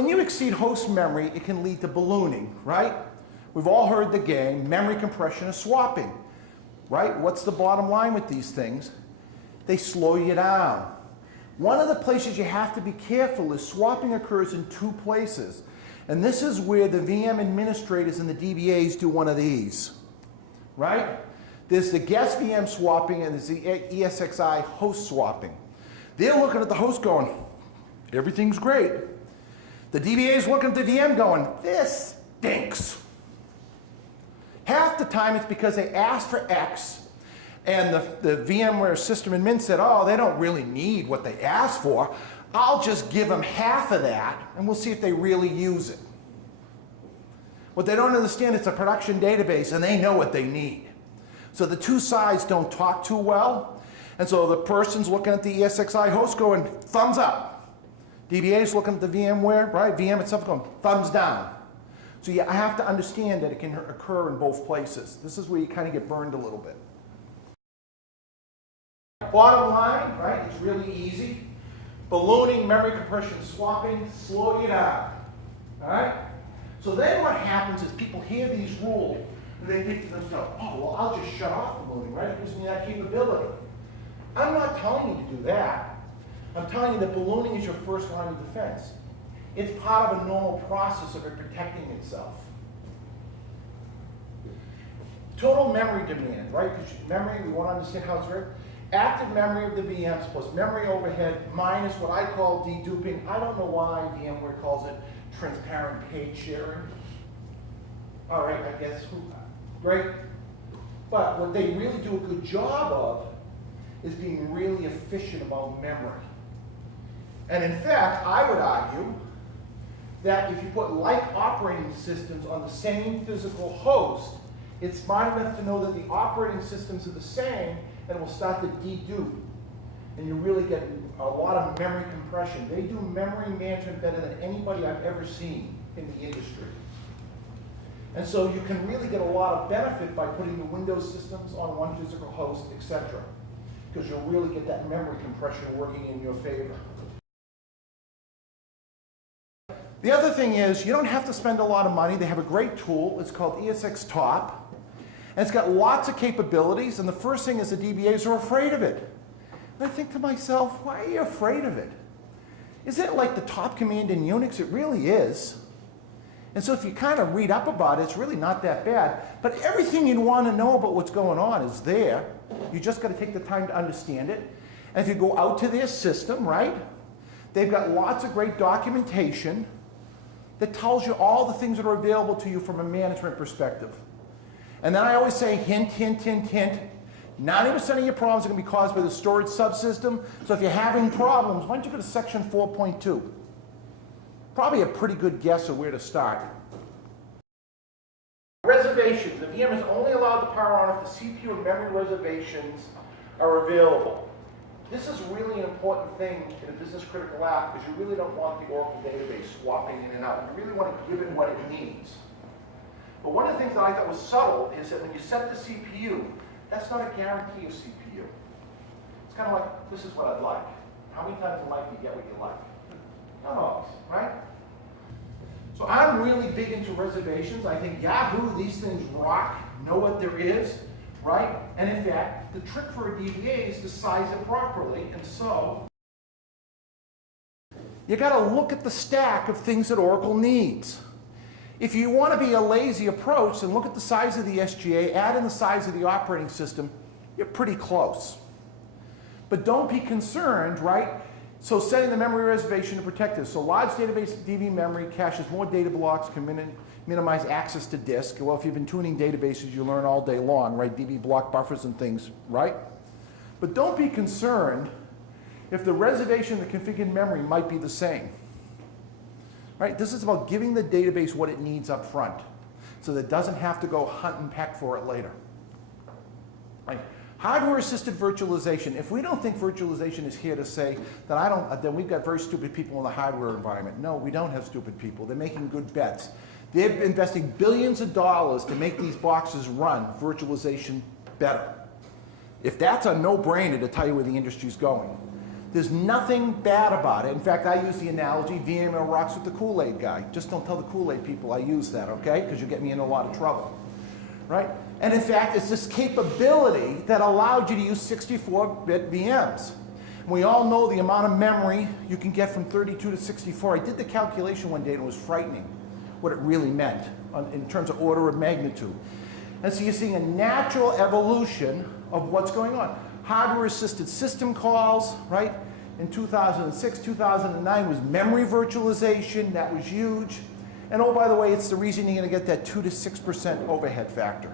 when you exceed host memory, it can lead to ballooning, right? We've all heard the game, memory compression is swapping, right? What's the bottom line with these things? They slow you down. One of the places you have to be careful is swapping occurs in two places. And this is where the VM administrators and the DBAs do one of these, right? There's the guest VM swapping and there's the ESXi host swapping. They're looking at the host going, everything's great. The DBA is looking at the VM going, this stinks. Half the time it's because they asked for X and the VMware system admin said, oh, they don't really need what they asked for. I'll just give them half of that and we'll see if they really use it. What they don't understand, it's a production database and they know what they need. So the two sides don't talk too well. And so the person's looking at the ESXi host going, thumbs up. DBA's looking at the VMware, right? VM itself going, thumbs down. So I have to understand that it can occur in both places. This is where you kind of get burned a little bit. Bottom line, right, it's really easy. Ballooning, memory compression, swapping, slow you down. All right? So then what happens is people hear these rules and they think to themselves, oh, well, I'll just shut off ballooning, right? It gives me that capability. I'm not telling you to do that. I'm telling you that ballooning is your first line of defense. It's part of a normal process of it protecting itself. Total memory demand, right? Because memory, we want to understand how it's written. Active memory of the VMs plus memory overhead minus what I call deduping. I don't know why VMware calls it transparent page sharing. All right, I guess, great. But what they really do a good job of is being really efficient about memory. And in fact, I would argue that if you put like operating systems on the same physical host, it's smart enough to know that the operating systems are the same and it will start to dedupe. And you really get a lot of memory compression. They do memory management better than anybody I've ever seen in the industry. And so you can really get a lot of benefit by putting the Windows systems on one physical host, etc. Because you'll really get that memory compression working in your favor. The other thing is, you don't have to spend a lot of money. They have a great tool. It's called ESX Top. And it's got lots of capabilities. And the first thing is the DBAs are afraid of it. And I think to myself, why are you afraid of it? Isn't it like the top command in Unix? It really is. And so if you kind of read up about it, it's really not that bad. But everything you want to know about what's going on is there. You just got to take the time to understand it. And if you go out to their system, right, they've got lots of great documentation that tells you all the things that are available to you from a management perspective. And then I always say, hint, hint, hint, hint. 90% of your problems are going to be caused by the storage subsystem. So if you're having problems, why don't you go to section 4.2? Probably a pretty good guess of where to start. Reservations. The VM is only allowed to power on if the CPU and memory reservations are available. This is really an important thing in a business critical app because you really don't want the Oracle database swapping in and out. You really want to give it what it needs. But one of the things that I thought was subtle is that when you set the CPU, that's not a guarantee of CPU. It's kind of like, this is what I'd like. How many times in life do you get what you like? Not always, right? So I'm really big into reservations. I think Yahoo, these things rock, know what there is, right? And in fact, the trick for a DBA is to size it properly. And so you got to look at the stack of things that Oracle needs. If you want to be a lazy approach, then look at the size of the SGA, add in the size of the operating system, you're pretty close. But don't be concerned, right? So setting the memory reservation to protect this. So large database DB memory caches more data blocks, can minimize access to disk. Well, if you've been tuning databases, you learn all day long, right? DB block buffers and things, right? But don't be concerned if the reservation and the configured memory might be the same. Right? This is about giving the database what it needs up front so that it doesn't have to go hunt and peck for it later. Right? Hardware-assisted virtualization. If we don't think virtualization is here to say that then we've got very stupid people in the hardware environment. No, we don't have stupid people. They're making good bets. They're investing billions of dollars to make these boxes run virtualization better. If that's a no-brainer to tell you where the industry's going. There's nothing bad about it. In fact, I use the analogy, VMware rocks with the Kool-Aid guy. Just don't tell the Kool-Aid people I use that, okay? Because you'll get me in a lot of trouble, right? And in fact, it's this capability that allowed you to use 64-bit VMs. We all know the amount of memory you can get from 32 to 64. I did the calculation one day and it was frightening what it really meant in terms of order of magnitude. And so you're seeing a natural evolution of what's going on. Hardware-assisted system calls, right? In 2006, 2009 was memory virtualization. That was huge. And oh, by the way, it's the reason you're going to get that 2 to 6% overhead factor.